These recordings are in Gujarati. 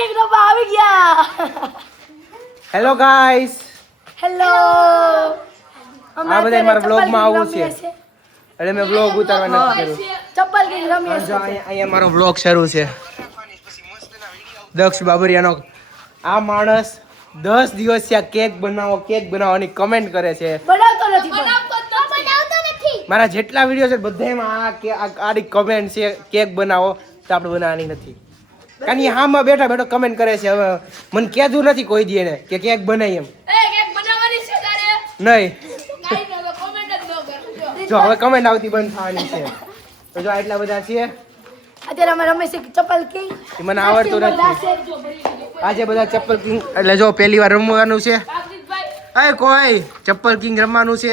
કેક રમવા આવી ગયા. Hello guys. હેલો. આ બધા મારા વ્લોગ માં આવું છે એટલે મેં વ્લોગ ઉતારવા નથી કર્યું. ચપ્પલ કેક રમીએ જો અહીંયા મારો વ્લોગ શરૂ છે. દક્ષ બાબરિયાનો આ માણસ 10 દિવસ થી કેક બનાવવાની કમેન્ટ કરે છે. બનાવતો નથી. મારા જેટલા વિડીયો છે બધામાં આડી કમેન્ટ છે કેક બનાવો તો આપણે બનાવવાની નથી. કારણ કે હામાં બેઠા કમેન્ટ કરે છે. હવે મને કહેતું નથી કોઈ દી એને કે કેક બનાવી એમ. નહીં જો હવે કમેન્ટ આવતી બંધ થવાની છે. તો જો આટલા બધા છે. અત્યારે અમે રમે છે ચપ્પલ કિંગ. મને આવડતું નથી. આજે બધા ચપ્પલ કિંગ એટલે જો પહેલી વાર રમવાનું છે. એ કોઈ ચપ્પલ કિંગ રમવાનું છે.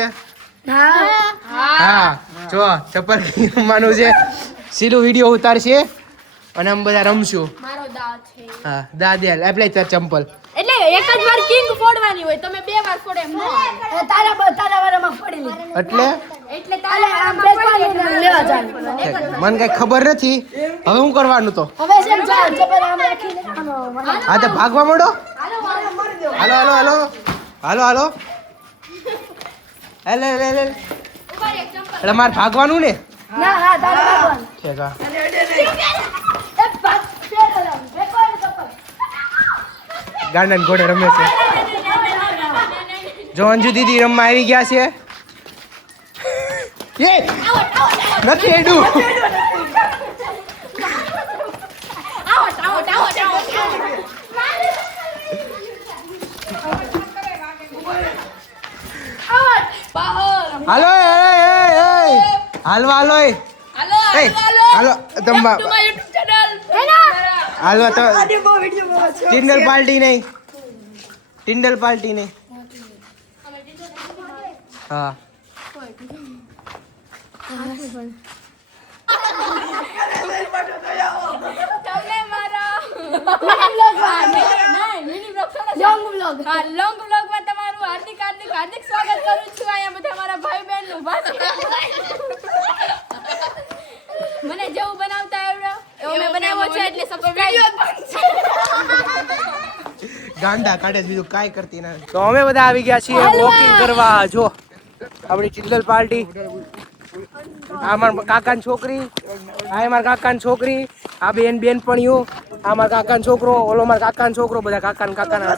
હા જો ચપ્પલ કિંગ રમવાનું છે. સીધું વિડીયો ઉતારશે અને અમે બધા રમશું. હા દાદા એટલે ચંપલ એટલે એક જ વાર કિંગ ફોડવાની હોય. તમે બે વાર ફોડે એમ ન તારા વારમાં ફોડેલી એટલે એટલે તારે આમ બેસવાનું લેવા જવાનું. મને કઈ ખબર નથી. હવે હું કરવાનું તો હવે છે જા ચપ્પલ આમ રાખીને હા તો ભાગવા માંડો. હાલો મારી દો. હાલો એટલે મારે ભાગવાનું ને. ના હા તારે ભાગવાનું. ઠીક હા. એક ભાગ ફેરવાનું. બેસવાનું ચપ્પલ. ગાંડા ઘોડે રમે છે. જો અંજુ દીદી રમવા આવી ગયા છે. એ નથી એડું. હાલો હાલો હાલો તમે હાલો તો ટિંડલ પાર્ટી નહીં હા લોંગ વ્લોગ. લોંગ વ્લોગ માં તમારું હાર્દિક સ્વાગત કરું છું. અહીંયા બધા મારા ભાઈ બહેન ઉભા છે. મને જેવું બનાવતા આવડે એવું મેં બનાવ્યો છે એટલે સબસ્ક્રાઇબ. ગાંડા કાઢે બીજું કાંઈ કરતી નથી. તો અમે બધા આવી ગયા છીએ વોકિંગ કરવા. જો આપણી ચિલ્ડ્રન પાર્ટી. આ મારા કાકાની છોકરી, આ મારા કાકાની છોકરી, આ બેનપણીઓ, આ મારા કાકાનો છોકરો, ઓલો મારા કાકાનો છોકરો, બધા કાકાના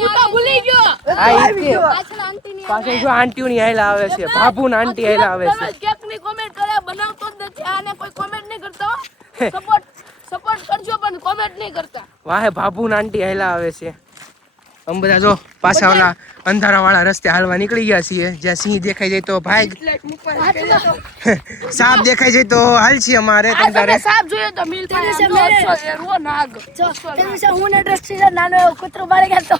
હું તો ભૂલી ગયો. હા ઈ જ છે. પાછળ આંટીની પાછળ જો આંટીઓની હાઈલા આવે છે, ભાભુના આંટી હાઈલા આવે છે. કેકની કોમેન્ટ કરે બનાવતો જ નથી. આને કોઈ કોમેન્ટ નહીં કરતો. સપોર્ટ કરજો પણ કોમેન્ટ નહીં કરતા. વાહે ભાભુના આંટી હાઈલા આવે છે. અમે બધા જો પાછા ઓલા અંધારા વાળા રસ્તે હાલવા નીકળી ગયા છીએ. જ્યાં સિંહ દેખાઈ જાય તો ભાગ, સાપ દેખાઈ જાય તો હાલ છીએ અમારે. તમે સાપ જોયો તો મિલ પાસે રો નાગ. હું ને ડ્રેસ થી નાનો એવો કૂતરો મારી ગયા તો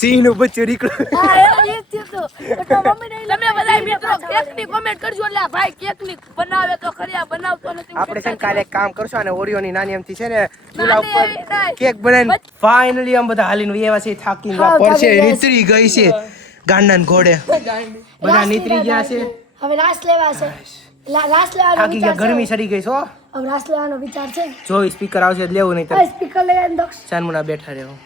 સિંહ નું બચ્ચું નીકળ્યું. હા એવું જ થયું હતું. તો મમ્મી ને તમે બધા મિત્રો કેકની કોમેન્ટ કરજો. એટલે આ ભાઈ કેકની બનાવે તો ખરી, આ બનાવતો નથી. આપણે છે ને કાલે એક કામ કરશું અને ઓરિયોની નાની એમથી છે ને ચૂલા ઉપર કેક બનાવીને ફાઇનલી આમ બધા હાલીને એવા છે થાકી ગયા પડશે. નીતરી ગઈ છે ગાંડાન ઘોડે. બધા નીતરી ગયા છે. હવે રાસ લેવા છે. રાસ લેવાનો થાકી ગયા, ગરમી સડી ગઈ છો. હવે રાસ લેવાનો વિચાર છે. જો સ્પીકર આવશે લેવું નહીં તો સ્પીકર લઈ દક્ષ ચાનમુના બેઠા રહેવું.